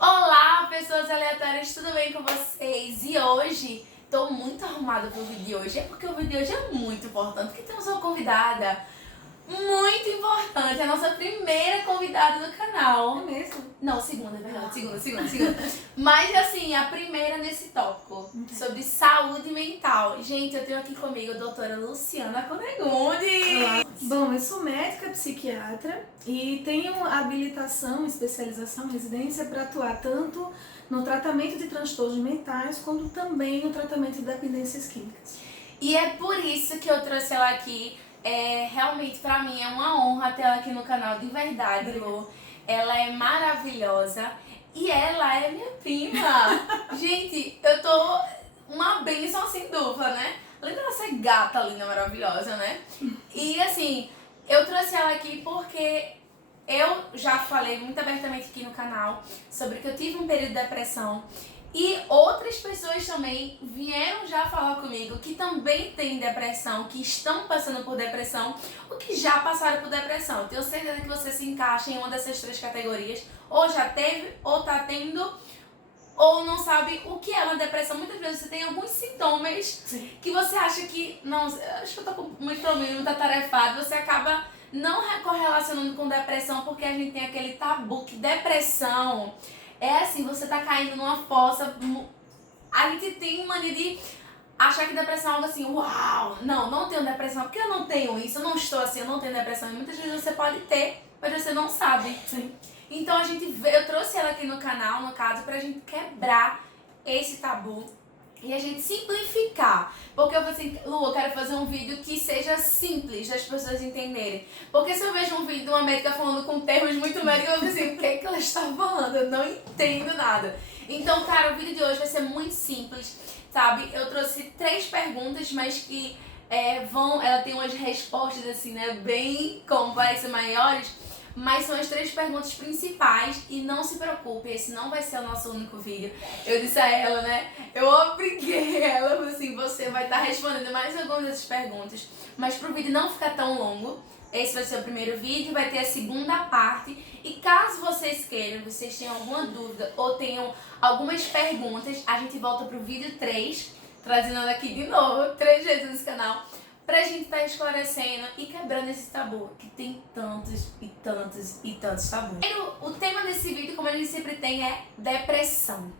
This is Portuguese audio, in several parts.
Olá, pessoas aleatórias, tudo bem com vocês? E hoje, tô muito arrumada pro vídeo de hoje, é porque o vídeo de hoje é muito importante, porque temos uma convidada muito importante, a nossa primeira convidada do canal. É mesmo? Não, segunda, é verdade, segunda. Mas assim, a primeira nesse tópico, sobre saúde mental. Gente, eu tenho aqui comigo a doutora Luciana Conegundi. Olá. Bom, eu sou médica psiquiatra e tenho habilitação, especialização, residência para atuar tanto no tratamento de transtornos mentais como também no tratamento de dependências químicas. E é por isso que eu trouxe ela aqui. Realmente, pra mim, é uma honra ter ela aqui no canal, de verdade, Lu. Ela é maravilhosa e ela é minha prima. Gente, eu tô uma bênção assim dupla, né? Além dela ser gata, linda, maravilhosa, né? E assim, eu trouxe ela aqui porque eu já falei muito abertamente aqui no canal sobre que eu tive um período de depressão. E outras pessoas também vieram já falar comigo que também têm depressão, que estão passando por depressão, ou que já passaram por depressão. Eu tenho certeza que você se encaixa em uma dessas três categorias, ou já teve, ou tá tendo, ou não sabe o que é uma depressão. Muitas vezes você tem alguns sintomas que você acha que, não, acho que eu tô com muito problema, muito atarefado, você acaba não correlacionando com depressão, porque a gente tem aquele tabu que depressão é assim, você tá caindo numa fossa. A gente tem mania de achar que depressão é algo assim, uau, não tenho depressão, porque eu não tenho isso, eu não estou assim, eu não tenho depressão. E muitas vezes você pode ter, mas você não sabe. Sim. Então eu trouxe ela aqui no canal, no caso, pra gente quebrar esse tabu e a gente simplificar. Porque eu falei assim, Lu, eu quero fazer um vídeo que seja simples das pessoas entenderem. Porque se eu vejo um vídeo de uma médica falando com termos muito médicos, eu vou assim, o que é que ela está falando? Eu não entendo nada. Então, cara, o vídeo de hoje vai ser muito simples, sabe? Eu trouxe 3 perguntas, mas que ela tem umas respostas assim, né, bem complexas, maiores. Mas são as 3 perguntas principais e não se preocupe, esse não vai ser o nosso único vídeo. Eu disse a ela, né? Eu obriguei ela, assim, você vai estar respondendo mais algumas dessas perguntas. Mas pro vídeo não ficar tão longo, esse vai ser o primeiro vídeo, vai ter a segunda parte. E caso vocês queiram, vocês tenham alguma dúvida ou tenham algumas perguntas, a gente volta pro vídeo 3, trazendo ela aqui de novo, 3 vezes nesse canal, pra gente estar esclarecendo e quebrando esse tabu, que tem tantos e tantos tabus. O tema desse vídeo, como a gente sempre tem, é depressão,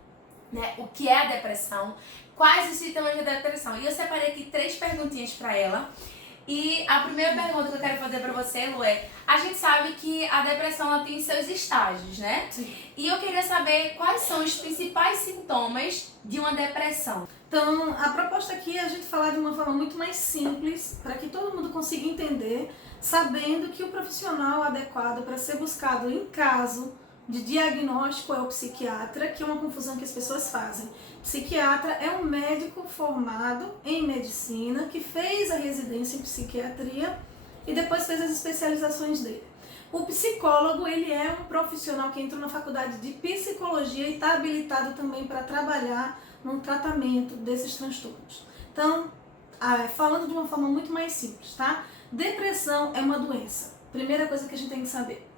né? O que é a depressão? Quais os sintomas da depressão? E eu separei aqui 3 perguntinhas pra ela. E a primeira pergunta que eu quero fazer pra você, Lu, é: a gente sabe que a depressão ela tem seus estágios, né? Sim. E eu queria saber quais são os principais sintomas de uma depressão. Então, a proposta aqui é a gente falar de uma forma muito mais simples, para que todo mundo consiga entender, sabendo que o profissional adequado para ser buscado em caso de diagnóstico é o psiquiatra, que é uma confusão que as pessoas fazem. Psiquiatra é um médico formado em medicina, que fez a residência em psiquiatria e depois fez as especializações dele. O psicólogo, ele é um profissional que entrou na faculdade de psicologia e está habilitado também para trabalhar no tratamento desses transtornos. Então, falando de uma forma muito mais simples, tá? Depressão é uma doença. Primeira coisa que a gente tem que saber.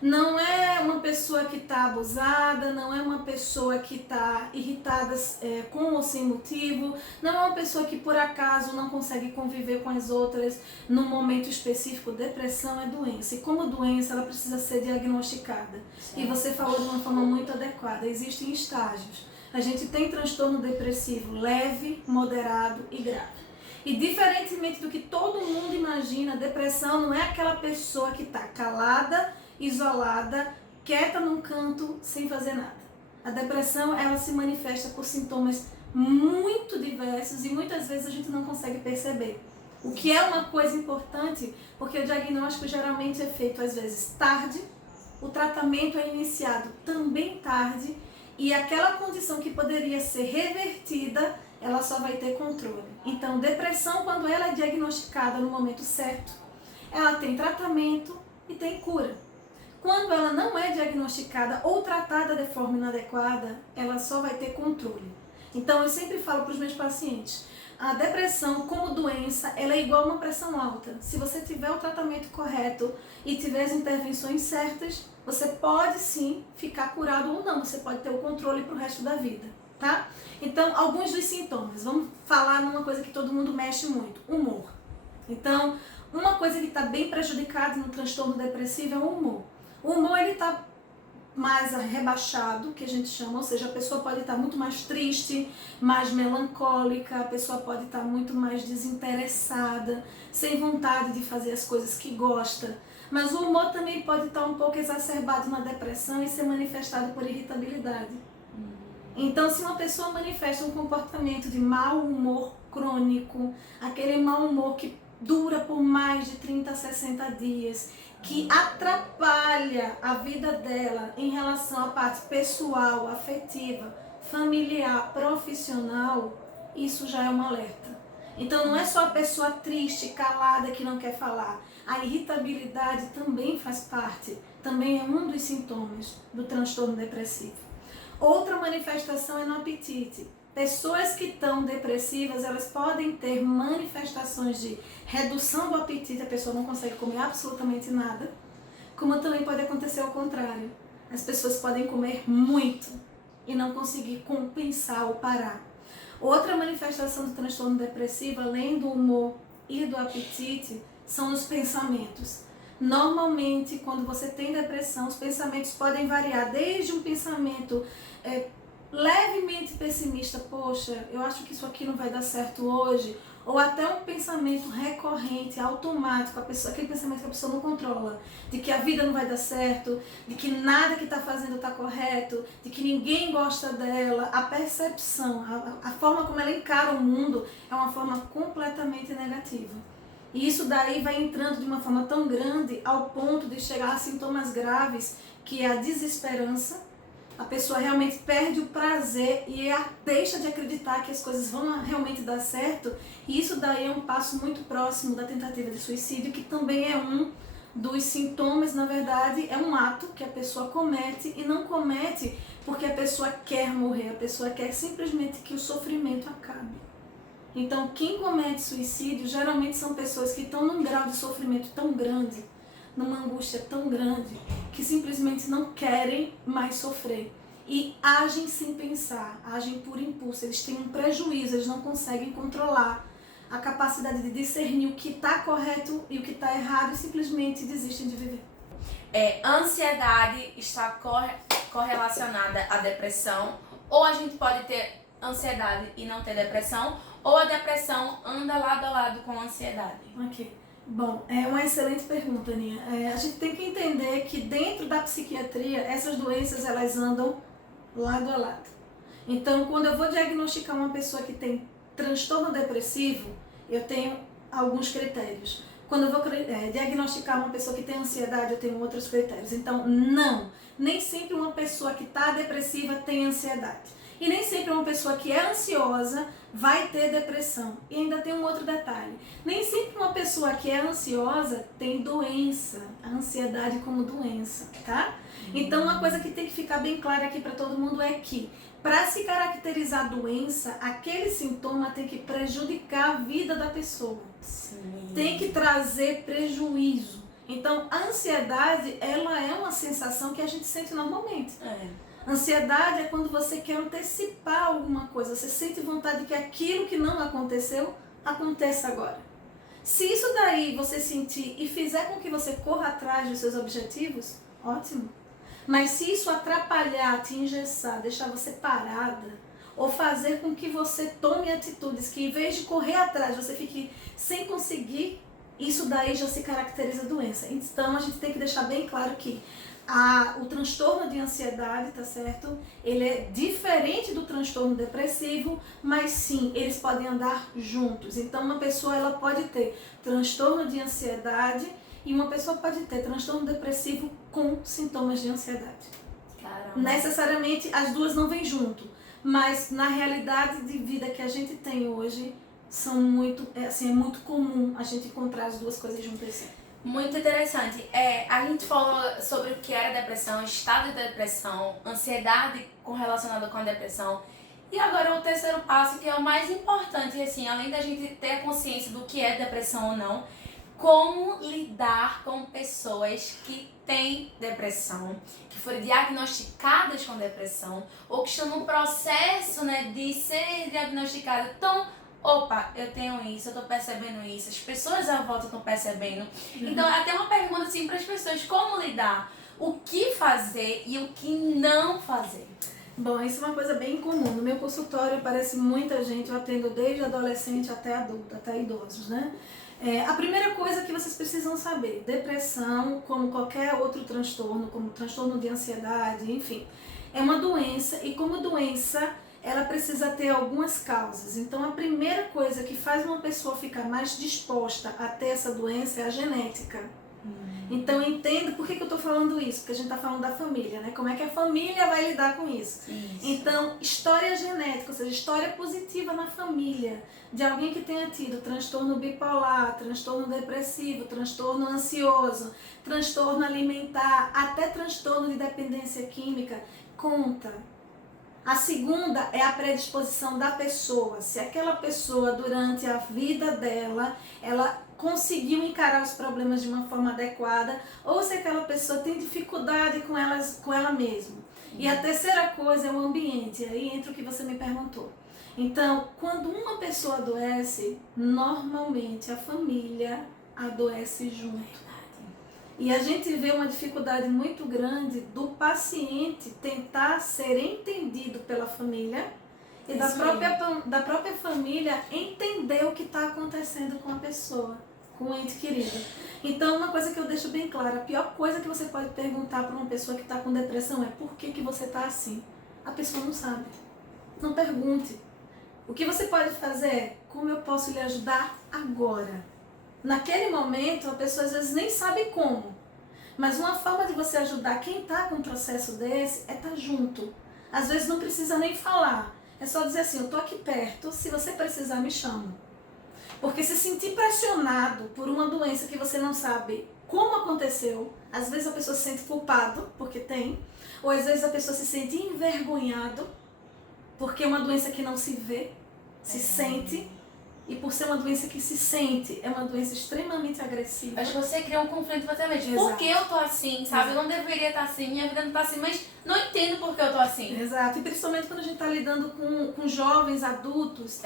Não é uma pessoa que está abusada, não é uma pessoa que está irritada com ou sem motivo, não é uma pessoa que por acaso não consegue conviver com as outras num momento específico. Depressão é doença, e como doença ela precisa ser diagnosticada. E você falou de uma forma muito adequada, existem estágios. A gente tem transtorno depressivo leve, moderado e grave. E diferentemente do que todo mundo imagina, a depressão não é aquela pessoa que está calada, isolada, quieta num canto, sem fazer nada. A depressão, ela se manifesta por sintomas muito diversos e muitas vezes a gente não consegue perceber. O que é uma coisa importante, porque o diagnóstico geralmente é feito às vezes tarde, o tratamento é iniciado também tarde, e aquela condição que poderia ser revertida, ela só vai ter controle. Então, depressão, quando ela é diagnosticada no momento certo, ela tem tratamento e tem cura. Quando ela não é diagnosticada ou tratada de forma inadequada, ela só vai ter controle. Então eu sempre falo para os meus pacientes, a depressão como doença, ela é igual a uma pressão alta. Se você tiver o tratamento correto e tiver as intervenções certas, você pode sim ficar curado ou não, você pode ter o controle para o resto da vida, tá? Então, alguns dos sintomas, vamos falar numa coisa que todo mundo mexe muito, humor. Então, uma coisa que está bem prejudicada no transtorno depressivo é o humor. O humor, ele está mais rebaixado, que a gente chama, ou seja, a pessoa pode estar muito mais triste, mais melancólica, a pessoa pode estar muito mais desinteressada, sem vontade de fazer as coisas que gosta. Mas o humor também pode estar um pouco exacerbado na depressão e ser manifestado por irritabilidade. Então, se uma pessoa manifesta um comportamento de mau humor crônico, aquele mau humor que dura por mais de 30 a 60 dias, que atrapalha a vida dela em relação à parte pessoal, afetiva, familiar, profissional, isso já é um alerta. Então não é só a pessoa triste, calada, que não quer falar. A irritabilidade também faz parte, também é um dos sintomas do transtorno depressivo. Outra manifestação é no apetite. Pessoas que estão depressivas, elas podem ter manifestações de redução do apetite, a pessoa não consegue comer absolutamente nada, como também pode acontecer ao contrário. As pessoas podem comer muito e não conseguir compensar ou parar. Outra manifestação do transtorno depressivo, além do humor e do apetite, são os pensamentos. Normalmente, quando você tem depressão, os pensamentos podem variar desde um pensamento levemente pessimista, poxa, eu acho que isso aqui não vai dar certo hoje, ou até um pensamento recorrente, automático, aquele pensamento que a pessoa não controla, de que a vida não vai dar certo, de que nada que está fazendo está correto, de que ninguém gosta dela. A percepção, a forma como ela encara o mundo é uma forma completamente negativa. E isso daí vai entrando de uma forma tão grande ao ponto de chegar a sintomas graves, que é a desesperança. A pessoa realmente perde o prazer e deixa de acreditar que as coisas vão realmente dar certo. E isso daí é um passo muito próximo da tentativa de suicídio, que também é um dos sintomas. Na verdade, é um ato que a pessoa comete, e não comete porque a pessoa quer morrer, a pessoa quer simplesmente que o sofrimento acabe. Então, quem comete suicídio geralmente são pessoas que estão num grau de sofrimento tão grande, numa angústia tão grande, que simplesmente não querem mais sofrer e agem sem pensar, agem por impulso. Eles têm um prejuízo, eles não conseguem controlar a capacidade de discernir o que está correto e o que está errado, e simplesmente desistem de viver. Ansiedade está correlacionada à depressão, ou a gente pode ter ansiedade e não ter depressão, ou a depressão anda lado a lado com a ansiedade? Ok. Bom, é uma excelente pergunta, Aninha. A gente tem que entender que dentro da psiquiatria, essas doenças elas andam lado a lado. Então, quando eu vou diagnosticar uma pessoa que tem transtorno depressivo, eu tenho alguns critérios. Quando eu vou diagnosticar uma pessoa que tem ansiedade, eu tenho outros critérios. Então, não, nem sempre uma pessoa que está depressiva tem ansiedade. E nem sempre uma pessoa que é ansiosa vai ter depressão. E ainda tem um outro detalhe. Nem sempre uma pessoa que é ansiosa tem doença, a ansiedade como doença, tá? Então, uma coisa que tem que ficar bem clara aqui para todo mundo é que, para se caracterizar a doença, aquele sintoma tem que prejudicar a vida da pessoa. Sim. Tem que trazer prejuízo. Então, a ansiedade, ela é uma sensação que a gente sente normalmente. Ansiedade é quando você quer antecipar alguma coisa, você sente vontade de que aquilo que não aconteceu, aconteça agora. Se isso daí você sentir e fizer com que você corra atrás dos seus objetivos, ótimo. Mas se isso atrapalhar, te engessar, deixar você parada, ou fazer com que você tome atitudes que, em vez de correr atrás, você fique sem conseguir, isso daí já se caracteriza doença. Então, a gente tem que deixar bem claro que o transtorno de ansiedade, tá certo? Ele é diferente do transtorno depressivo, mas sim, eles podem andar juntos. Então, uma pessoa ela pode ter transtorno de ansiedade e uma pessoa pode ter transtorno depressivo com sintomas de ansiedade. Caramba. Necessariamente as duas não vêm junto, mas na realidade de vida que a gente tem hoje, é muito comum a gente encontrar as duas coisas juntas assim. Muito interessante. A gente falou sobre o que era depressão, estado de depressão, ansiedade correlacionada com a depressão. E agora o terceiro passo, que é o mais importante, assim, além da gente ter a consciência do que é depressão ou não, como lidar com pessoas que têm depressão, que foram diagnosticadas com depressão, ou que estão no processo, né, de ser diagnosticadas. Então, opa, eu tenho isso, eu tô percebendo isso, as pessoas à volta estão percebendo. Então, até uma pergunta assim para as pessoas, como lidar? O que fazer e o que não fazer? Bom, isso é uma coisa bem comum. No meu consultório aparece muita gente, eu atendo desde adolescente até adulto, até idosos, né? A primeira coisa que vocês precisam saber, depressão, como qualquer outro transtorno, como transtorno de ansiedade, enfim, é uma doença e como doença ela precisa ter algumas causas. Então a primeira coisa que faz uma pessoa ficar mais disposta a ter essa doença é a genética. Então entenda por que eu estou falando isso, porque a gente está falando da família, né? Como é que a família vai lidar com isso? Então, história genética, ou seja, história positiva na família, de alguém que tenha tido transtorno bipolar, transtorno depressivo, transtorno ansioso, transtorno alimentar, até transtorno de dependência química, conta. A segunda é a predisposição da pessoa. Se aquela pessoa, durante a vida dela, ela conseguiu encarar os problemas de uma forma adequada, ou se aquela pessoa tem dificuldade com ela mesma. E a terceira coisa é o ambiente, aí entra o que você me perguntou. Então, quando uma pessoa adoece, normalmente a família adoece junto. E a gente vê uma dificuldade muito grande do paciente tentar ser entendido pela família e da própria família entender o que está acontecendo com a pessoa, com o ente querido. Então, uma coisa que eu deixo bem clara, a pior coisa que você pode perguntar para uma pessoa que está com depressão é por que você está assim? A pessoa não sabe. Não pergunte. O que você pode fazer é, como eu posso lhe ajudar agora? Naquele momento, a pessoa às vezes nem sabe como. Mas uma forma de você ajudar quem está com um processo desse é estar junto. Às vezes não precisa nem falar. É só dizer assim, eu estou aqui perto, se você precisar me chama. Porque se sentir pressionado por uma doença que você não sabe como aconteceu, às vezes a pessoa se sente culpado, porque tem, ou às vezes a pessoa se sente envergonhado, porque é uma doença que não se vê, se sente. E por ser uma doença que se sente, é uma doença extremamente agressiva. Acho que você cria um conflito totalmente. Por que eu tô assim, sabe? Eu não deveria estar assim, minha vida não tá assim, mas não entendo por que eu tô assim. Exato. E principalmente quando a gente está lidando com jovens, adultos,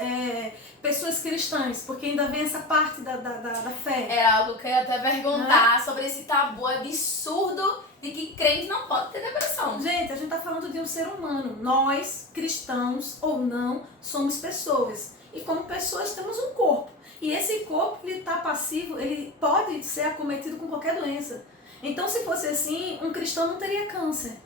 pessoas cristãs, porque ainda vem essa parte da fé. Era algo que eu ia até perguntar sobre esse tabu absurdo de que crente não pode ter depressão. Gente, a gente está falando de um ser humano. Nós, cristãos ou não, somos pessoas. E como pessoas temos um corpo. E esse corpo, ele está passivo, ele pode ser acometido com qualquer doença. Então, se fosse assim, um cristão não teria câncer.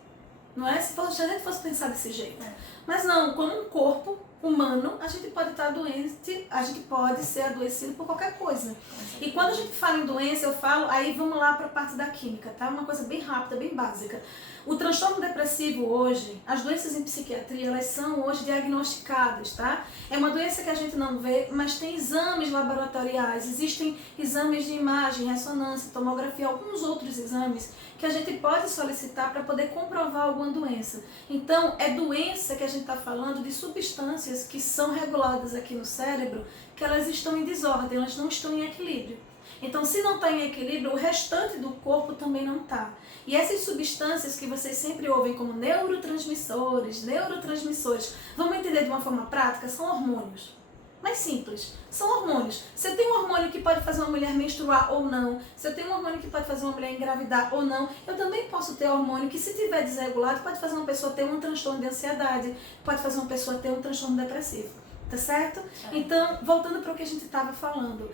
Não é? Se a gente fosse pensar desse jeito. Mas não, como um corpo humano, a gente pode estar doente, a gente pode ser adoecido por qualquer coisa. E quando a gente fala em doença, eu falo, aí vamos lá para a parte da química, tá? Uma coisa bem rápida, bem básica. O transtorno depressivo hoje, as doenças em psiquiatria, elas são hoje diagnosticadas, tá? É uma doença que a gente não vê, mas tem exames laboratoriais, existem exames de imagem, ressonância, tomografia, alguns outros exames que a gente pode solicitar para poder comprovar alguma doença. Então, é doença que a gente está falando de substâncias que são reguladas aqui no cérebro, que elas estão em desordem, elas não estão em equilíbrio. Então, se não está em equilíbrio, o restante do corpo também não está. E essas substâncias que vocês sempre ouvem como neurotransmissores, vamos entender de uma forma prática, são hormônios. Mais simples, são hormônios. Você tem um hormônio que pode fazer uma mulher menstruar ou não, você tem um hormônio que pode fazer uma mulher engravidar ou não, eu também posso ter hormônio que, se tiver desregulado, pode fazer uma pessoa ter um transtorno de ansiedade, pode fazer uma pessoa ter um transtorno depressivo. Tá certo? Então, voltando para o que a gente estava falando,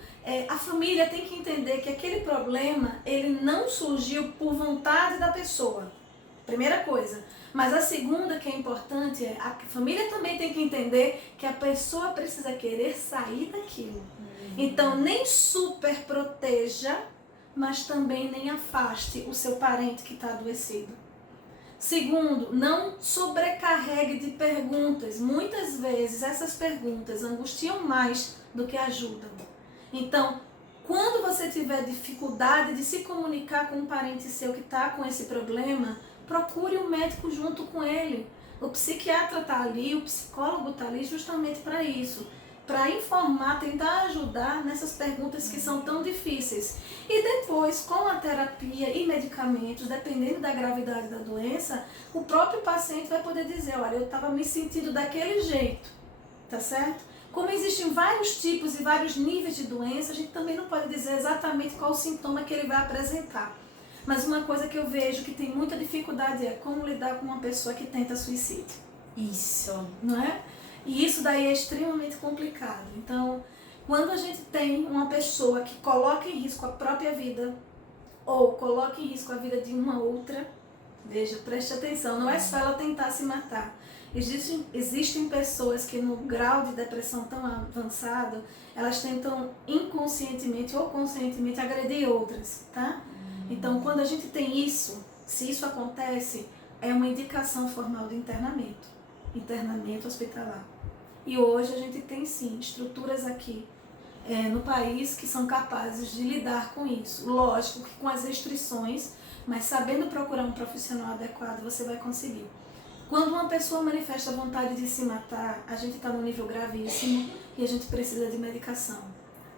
a família tem que entender que aquele problema, ele não surgiu por vontade da pessoa. Primeira coisa. Mas a segunda que é importante é a família também tem que entender que a pessoa precisa querer sair daquilo. Então, nem super proteja, mas também nem afaste o seu parente que está adoecido. Segundo, não sobrecarregue de perguntas. Muitas vezes essas perguntas angustiam mais do que ajudam. Então, quando você tiver dificuldade de se comunicar com um parente seu que está com esse problema, procure um médico junto com ele. O psiquiatra está ali, o psicólogo está ali justamente para isso, para informar, tentar ajudar nessas perguntas que são tão difíceis. E depois, com a terapia e medicamentos, dependendo da gravidade da doença, o próprio paciente vai poder dizer, olha, eu estava me sentindo daquele jeito, tá certo? Como existem vários tipos e vários níveis de doença, a gente também não pode dizer exatamente qual o sintoma que ele vai apresentar. Mas uma coisa que eu vejo que tem muita dificuldade é como lidar com uma pessoa que tenta suicídio. Isso. Não é? E isso daí é extremamente complicado. Então, quando a gente tem uma pessoa que coloca em risco a própria vida, ou coloca em risco a vida de uma outra, veja, preste atenção, não é só ela tentar se matar. Existem pessoas que no grau de depressão tão avançado, elas tentam inconscientemente ou conscientemente agredir outras, tá? Então, quando a gente tem isso, se isso acontece, é uma indicação formal de internamento hospitalar. E hoje a gente tem sim estruturas aqui no país que são capazes de lidar com isso. Lógico que com as restrições, mas sabendo procurar um profissional adequado, você vai conseguir. Quando uma pessoa manifesta vontade de se matar, a gente está num nível gravíssimo e a gente precisa de medicação.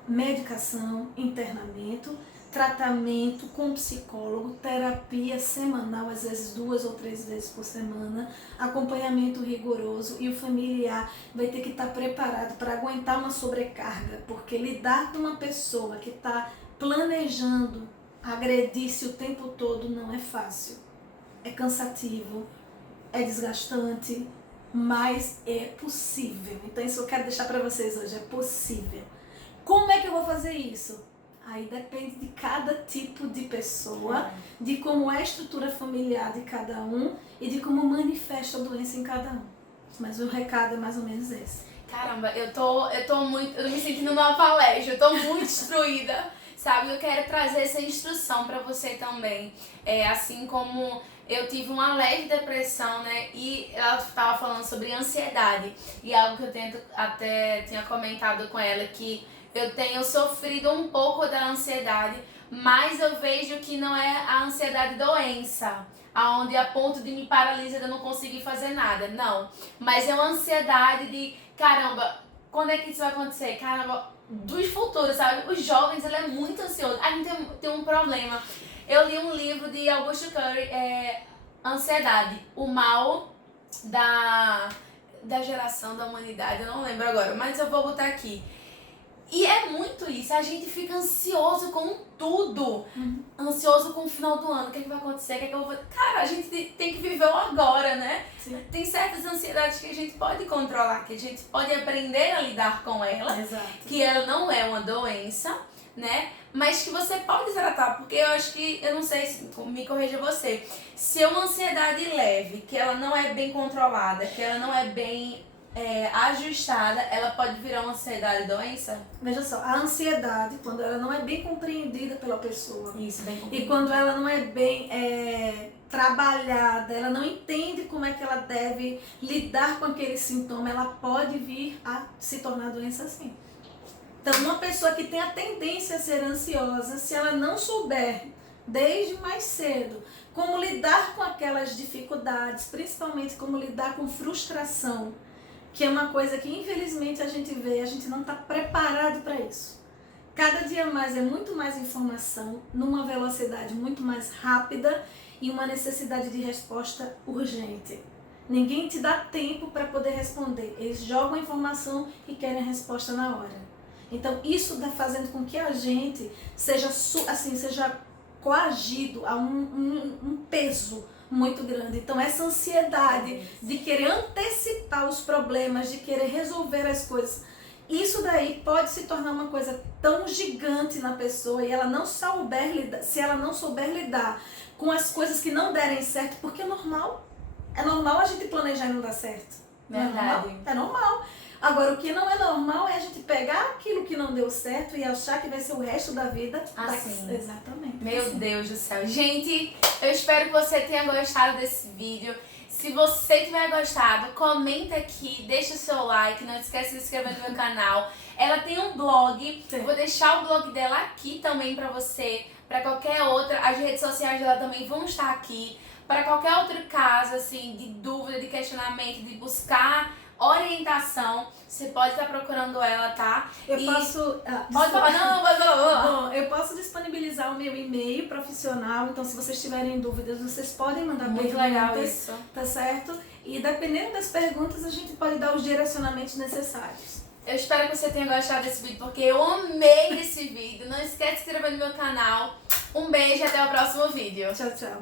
Medicação, internamento, tratamento com psicólogo, terapia semanal, às vezes 2 ou 3 vezes por semana, acompanhamento rigoroso, e o familiar vai ter que estar preparado para aguentar uma sobrecarga, porque lidar com uma pessoa que está planejando agredir-se o tempo todo não é fácil. É cansativo, é desgastante, mas é possível. Então isso eu quero deixar para vocês hoje, é possível. Como é que eu vou fazer isso? Aí depende de cada tipo de pessoa, de como é a estrutura familiar de cada um e de como manifesta a doença em cada um. Mas o recado é mais ou menos esse. Caramba, eu tô me sentindo numa palestra, eu tô muito destruída, sabe? Eu quero trazer essa instrução pra você também. Assim como eu tive uma leve depressão, né? E ela tava falando sobre ansiedade. E algo que eu até tinha comentado com ela, que eu tenho sofrido um pouco da ansiedade, mas eu vejo que não é a ansiedade doença, aonde a ponto de me paralisar de eu não conseguir fazer nada, não. Mas é uma ansiedade de, caramba, quando é que isso vai acontecer? Caramba, dos futuros, sabe? Os jovens, ele é muito ansioso. A gente tem um problema. Eu li um livro de Augusto Curry, Ansiedade, o mal da geração da humanidade, eu não lembro agora, mas eu vou botar aqui. E é muito isso, a gente fica ansioso com tudo. Ansioso com o final do ano, o que é que vai acontecer, o que é que eu vou... Cara, a gente tem que viver o agora, né? Sim. Tem certas ansiedades que a gente pode controlar, que a gente pode aprender a lidar com ela. Exato. Que ela não é uma doença, né? Mas que você pode tratar, porque eu acho que, eu não sei, me corrija você, se é uma ansiedade leve, que ela não é bem controlada, que ela não é bem... ajustada, ela pode virar uma ansiedade doença? Veja só, a ansiedade, quando ela não é bem compreendida pela pessoa, isso, bem compreendida, e quando ela não é bem trabalhada, ela não entende como é que ela deve lidar com aquele sintoma, ela pode vir a se tornar doença sim. Então, uma pessoa que tem a tendência a ser ansiosa, se ela não souber desde mais cedo como lidar com aquelas dificuldades, principalmente como lidar com frustração, que é uma coisa que infelizmente a gente vê, a gente não está preparado para isso. Cada dia mais é muito mais informação, numa velocidade muito mais rápida e uma necessidade de resposta urgente. Ninguém te dá tempo para poder responder, eles jogam a informação e querem a resposta na hora. Então isso está fazendo com que a gente seja coagido a um peso muito grande. Então essa ansiedade de querer antecipar os problemas, de querer resolver as coisas, isso daí pode se tornar uma coisa tão gigante na pessoa e ela não souber lidar, se ela não souber lidar com as coisas que não derem certo, porque é normal a gente planejar e não dar certo. Verdade. É normal. Agora, o que não é normal é a gente pegar aquilo que não deu certo e achar que vai ser o resto da vida assim. Exatamente. Meu assim. Deus do céu. Gente, eu espero que você tenha gostado desse vídeo. Se você tiver gostado, comenta aqui, deixa o seu like, não esquece de se inscrever no meu canal. Ela tem um blog, eu vou deixar o blog dela aqui também pra você, pra qualquer outra. As redes sociais dela também vão estar aqui. para qualquer outro caso, assim, de dúvida, de questionamento, de buscar orientação, você pode estar procurando ela, tá? Eu posso. Pode falar, não, pode falar. Bom, eu posso disponibilizar o meu e-mail profissional, então se vocês tiverem dúvidas, vocês podem mandar Muito legal perguntas, isso. tá certo? E dependendo das perguntas, a gente pode dar os direcionamentos necessários. Eu espero que você tenha gostado desse vídeo, porque eu amei esse vídeo. Não esquece de se inscrever no meu canal. Um beijo e até o próximo vídeo. Tchau, tchau.